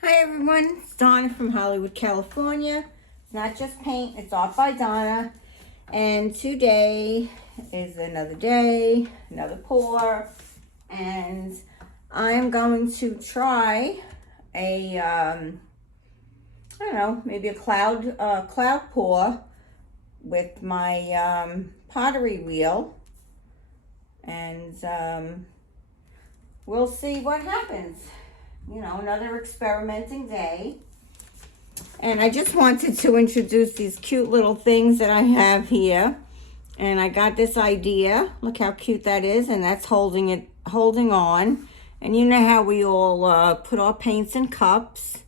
Hi everyone, it's Donna from Hollywood, California. It's not just paint, it's Art by Donna. And today is another day, another pour. And I'm going to try a, I don't know, maybe a cloud pour with my pottery wheel. And we'll see what happens. You know, another experimenting day. And I just wanted to introduce these cute little things that I have here. And I got this idea. Look how cute that is. And that's holding on. And you know how we all put our paints in cups.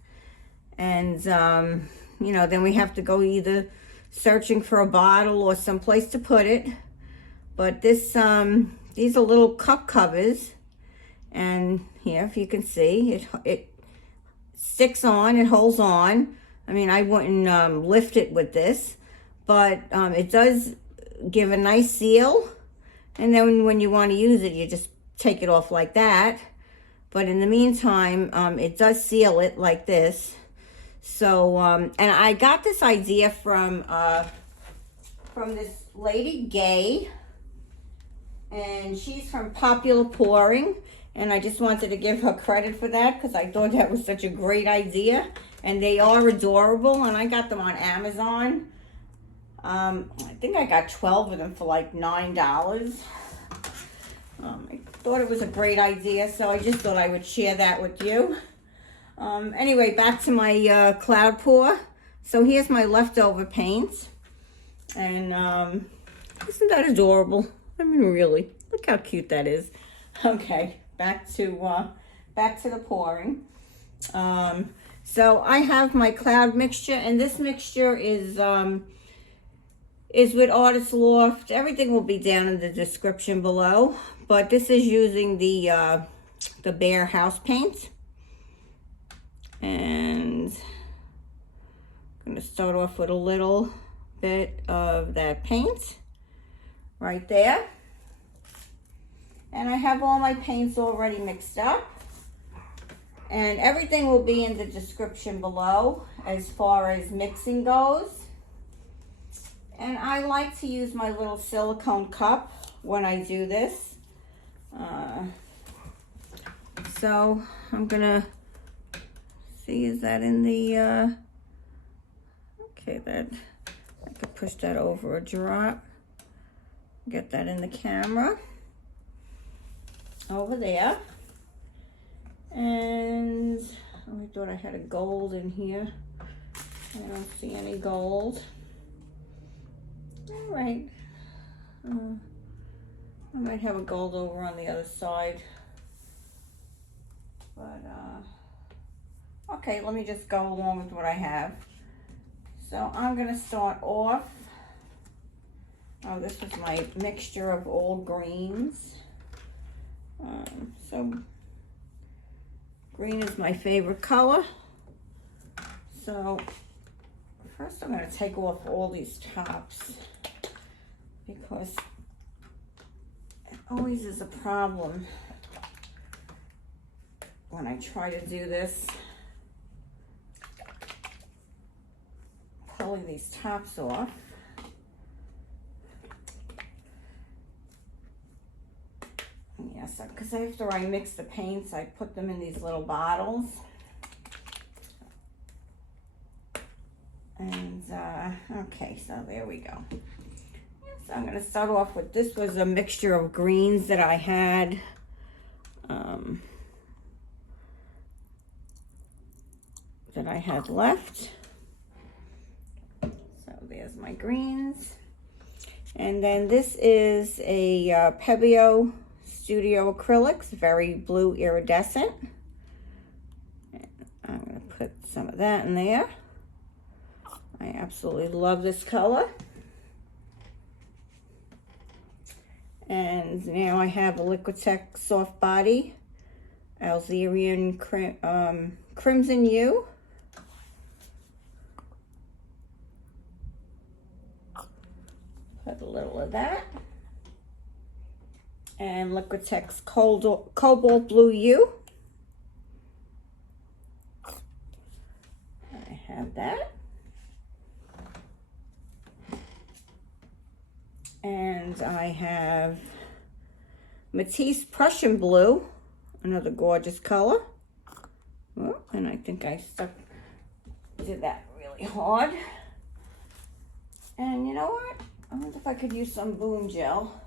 And, you know, then we have to go either searching for a bottle or someplace to put it. But this, these are little cup covers. And here, if you can see, it sticks on, it holds on. I mean, I wouldn't lift it with this, but it does give a nice seal. And then when you want to use it, you just take it off like that. But in the meantime, it does seal it like this. So, and I got this idea from this lady, Gay, and she's from Popular Pouring. And I just wanted to give her credit for that because I thought that was such a great idea. And they are adorable. And I got them on Amazon. I think I got 12 of them for like $9. I thought it was a great idea. So I just thought I would share that with you. Anyway, back to my cloud pour. So here's my leftover paint. And isn't that adorable? I mean, really. Look how cute that is. Okay. Back to the pouring. So I have my cloud mixture, and this mixture is with Artist Loft. Everything will be down in the description below, but this is using the Behr house paint, and I'm going to start off with a little bit of that paint right there. And I have all my paints already mixed up. And everything will be in the description below as far as mixing goes. And I like to use my little silicone cup when I do this. So I'm gonna see, is that in the, okay, that, I could push that over a drop. Get that in the camera. Over there. And I thought I had a gold in here. I don't see any gold. All right. I might have a gold over on the other side. But, okay, let me just go along with what I have. So I'm going to start off. Oh, this is my mixture of all greens. So green is my favorite color. So first I'm going to take off all these tops because it always is a problem when I try to do this, pulling these tops off. Yes, because after I mix the paints, I put them in these little bottles. And, okay, so there we go. So I'm going to start off with, this was a mixture of greens that I had. Left. So there's my greens. And then this is a Pebeo Studio Acrylics, very blue iridescent. And I'm going to put some of that in there. I absolutely love this color. And now I have a Liquitex Soft Body Alizarin Crimson U. Put a little of that. And Liquitex Cobalt Blue U. have that. And I have Matisse Prussian blue, another gorgeous color. Oh, and I think I did that really hard. And you know what? I wonder if I could use some boom gel.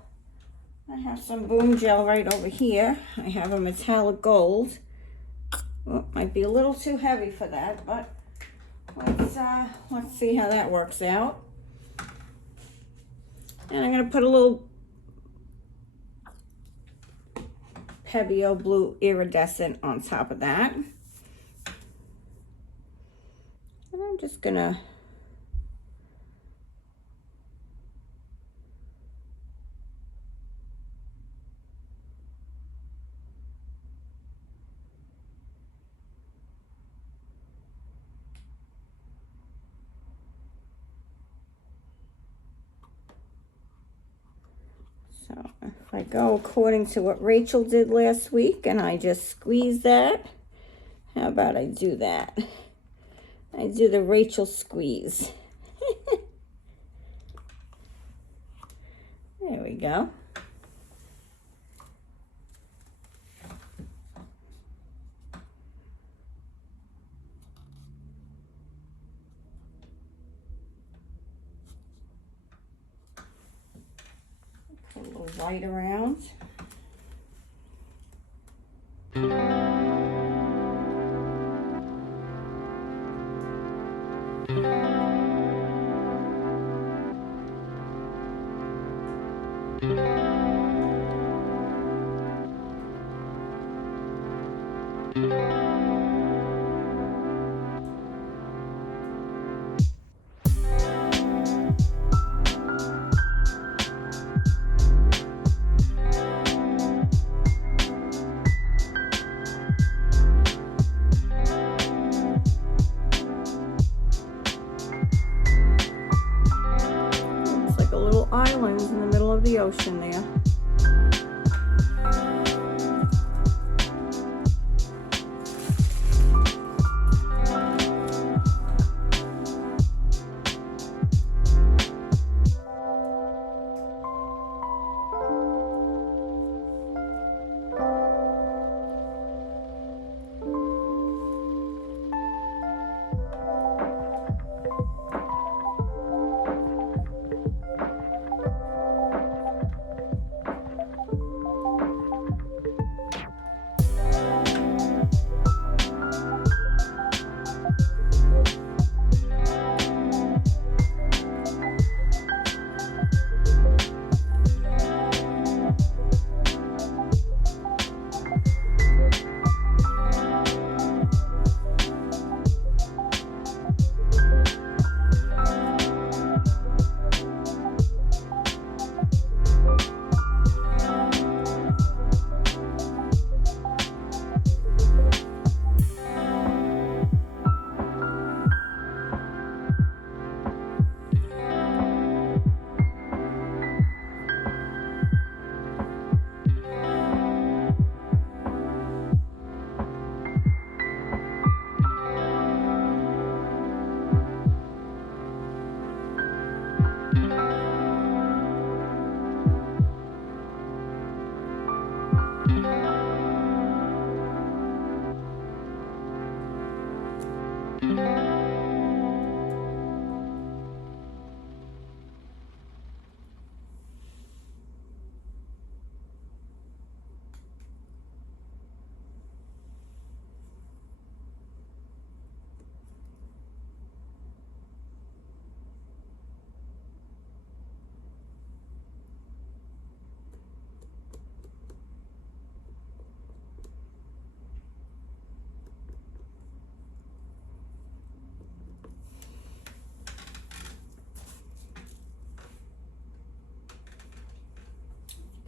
I have some boom gel right over here. I have a metallic gold. Well, might be a little too heavy for that, but let's see how that works out. And I'm gonna put a little Pebeo blue iridescent on top of that. And I'm just gonna so if I go according to what Rachel did last week and I just squeeze that, how about I do that? I do the Rachel squeeze. There we go. Put a little white around. Islands in the middle of the ocean there.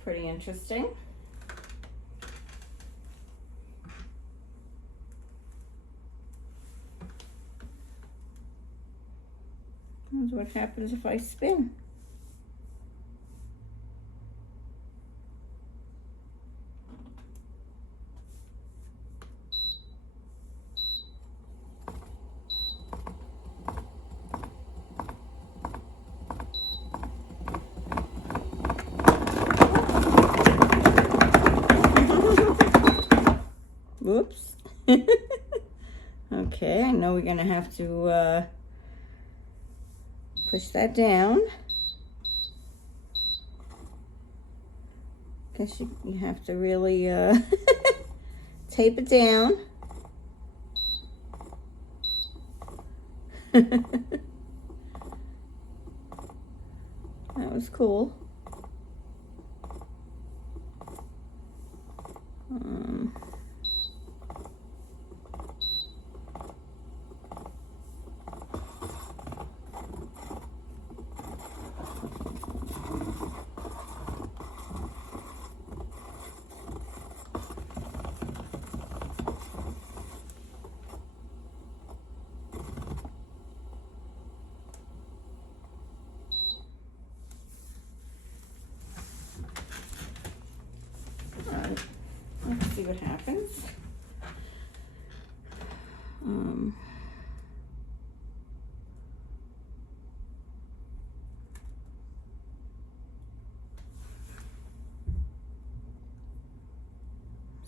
Pretty interesting. That's what happens if I spin. Oops. Okay, I know we're gonna have to push that down. Guess you have to really tape it down. That was cool. Let's see what happens.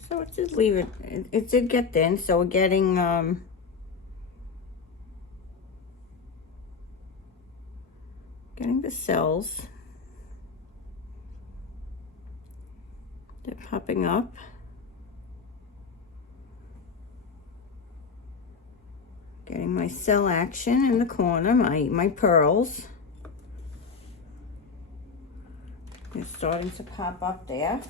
So it did leave it. It did get thin. So we're getting the cells. They're popping up. Getting my cell action in the corner, my pearls. They're starting to pop up there.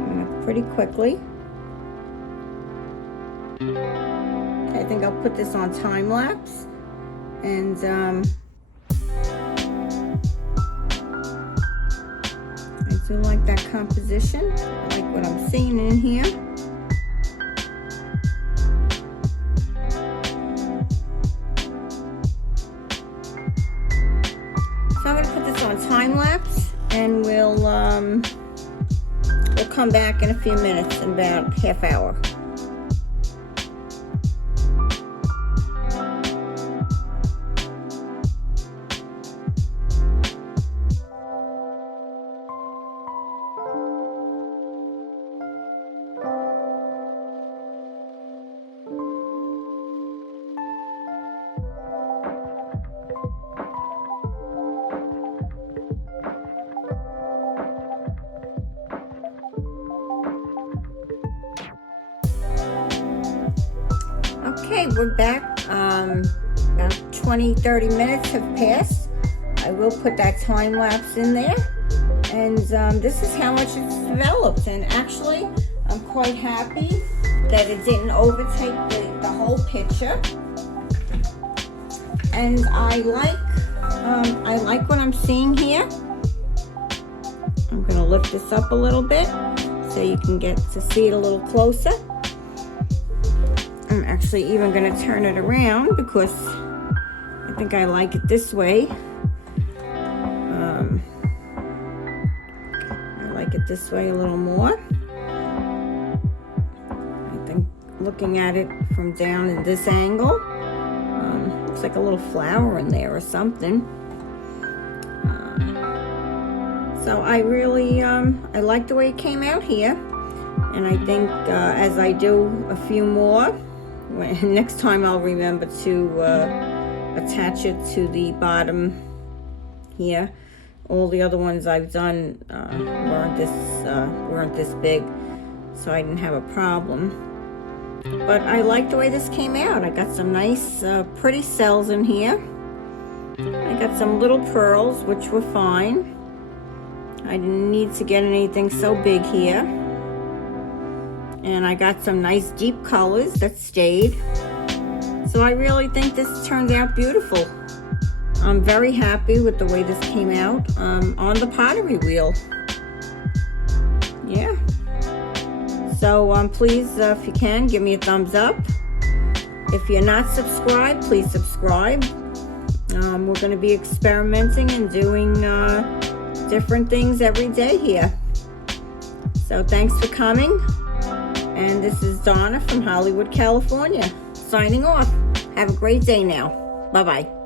Coming up pretty quickly. Okay, I think I'll put this on time lapse, and I do like that composition. I like what I'm seeing in here. So I'm going to put this on time lapse, and we'll come back in a few minutes, in about half hour. Okay, we're back. About 20-30 minutes have passed. I will put that time lapse in there, and this is how much it's developed. And actually, I'm quite happy that it didn't overtake the whole picture. And I like what I'm seeing here. I'm going to lift this up a little bit so you can get to see it a little closer. I'm actually even going to turn it around because I think I like it this way. I like it this way a little more. I think looking at it from down in this angle, looks like a little flower in there or something. So I really, I like the way it came out here. And I think as I do a few more, next time I'll remember to attach it to the bottom here. All the other ones I've done weren't this big, so I didn't have a problem. But I like the way this came out. I got some nice pretty cells in here. I got some little pearls, which were fine. I didn't need to get anything so big here. And I got some nice deep colors that stayed. So I really think this turned out beautiful. I'm very happy with the way this came out on the Pottery Wheel. Yeah. So please, if you can, give me a thumbs up. If you're not subscribed, please subscribe. We're going to be experimenting and doing different things every day here. So thanks for coming. And this is Donna from Hollywood, California, signing off. Have a great day now. Bye-bye.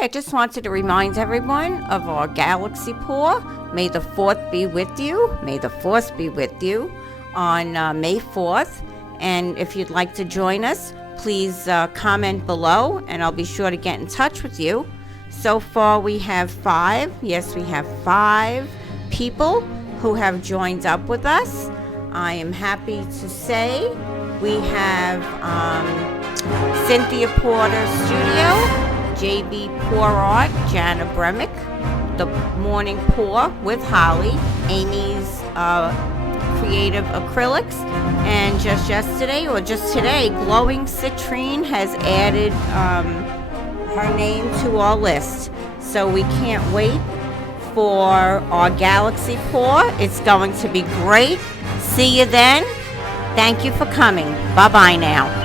I just wanted to remind everyone of our galaxy pour. May the 4th be with you. May the 4th be with you on May 4th. And if you'd like to join us, please comment below and I'll be sure to get in touch with you. So far we have 5. Yes, we have 5 people who have joined up with us. I am happy to say we have Cynthia Porter Studio, JB Pour Art, Jana Bremick, The Morning Pour with Holly, Amy's Creative Acrylics, and just yesterday, or just today, Glowing Citrine has added her name to our list. So we can't wait for our Galaxy Pour. It's going to be great. See you then. Thank you for coming. Bye-bye now.